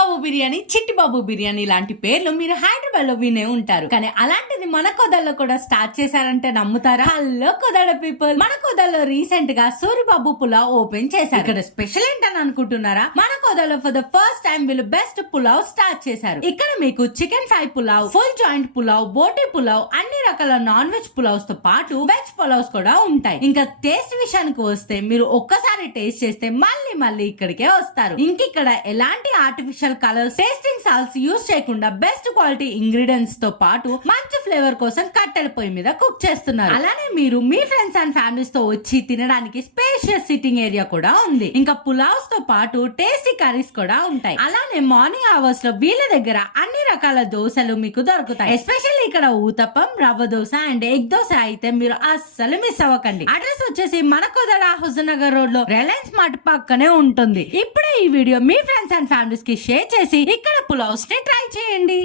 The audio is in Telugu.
బాబు బిర్యానీ, చిట్టి బాబు బిర్యానీ లాంటి పేర్లు మీరు హైదరాబాద్ లో వినే ఉంటారు. కానీ అలాంటిది మన కోదాల్లో కూడా స్టార్ట్ చేశారంటే నమ్ముతారా? హలో కోదాడ పీపుల్, మన కోదాల్లో రీసెంట్ గా సూరిబాబు పులావ్ ఓపెన్ చేశారు. ఇక్కడ స్పెషల్ ఏంటని అనుకుంటున్నారా? మన కోదాల్లో ఫర్ ద ఫస్ట్ టైం వీళ్ళు బెస్ట్ పులావ్ స్టార్ట్ చేశారు. ఇక్కడ మీకు chicken fry pulao, full joint pulao, బోటీ పులావ్, అన్ని రకాల నాన్ వెజ్ పులావ్స్ తో పాటు వెజ్ పులావ్స్ కూడా ఉంటాయి. ఇంకా టేస్ట్ విషయానికి వస్తే మీరు ఒక్కసారి టేస్ట్ చేస్తే మళ్ళీ మళ్ళీ ఇక్కడికే వస్తారు. ఇంకిక్కడ ఎలాంటి artificial colours, tasting salts use చేయకుండా బెస్ట్ క్వాలిటీ ఇంగ్రీడియంట్స్ తో పాటు మంచి ఫ్లేవర్ కోసం కట్టెల పొయ్యి మీద కుక్ చేస్తున్నారు. అలానే మీరు మీ ఫ్రెండ్స్ అండ్ ఫ్యామిలీస్ తో వచ్చి తినడానికి స్పేషియస్ సిట్టింగ్ ఏరియా కూడా ఉంది. ఇంకా పులావ్స్ తో పాటు టేస్టీ కర్రీస్ కూడా ఉంటాయి. అలానే మార్నింగ్ అవర్స్ లో వీళ్ళ దగ్గర అన్ని రకాల దోశలు మీకు దొరుకుతాయి. ఎస్పెషల్లీ ఇక్కడ ఊతప్పం, రవ్వ దోశ అండ్ ఎగ్ దోశ అయితే మీరు అస్సలు మిస్ అవ్వకండి. అడ్రస్ వచ్చేసి మన కోదాడ హుజనగర్ రోడ్ లో రిలయన్స్ మార్ట్ పక్కనే ఉంటుంది. ఇప్పుడే ఈ video me friends and families కి షేర్ చేసి ఇక్కడ పులావ్స్ ని ట్రై చేయండి.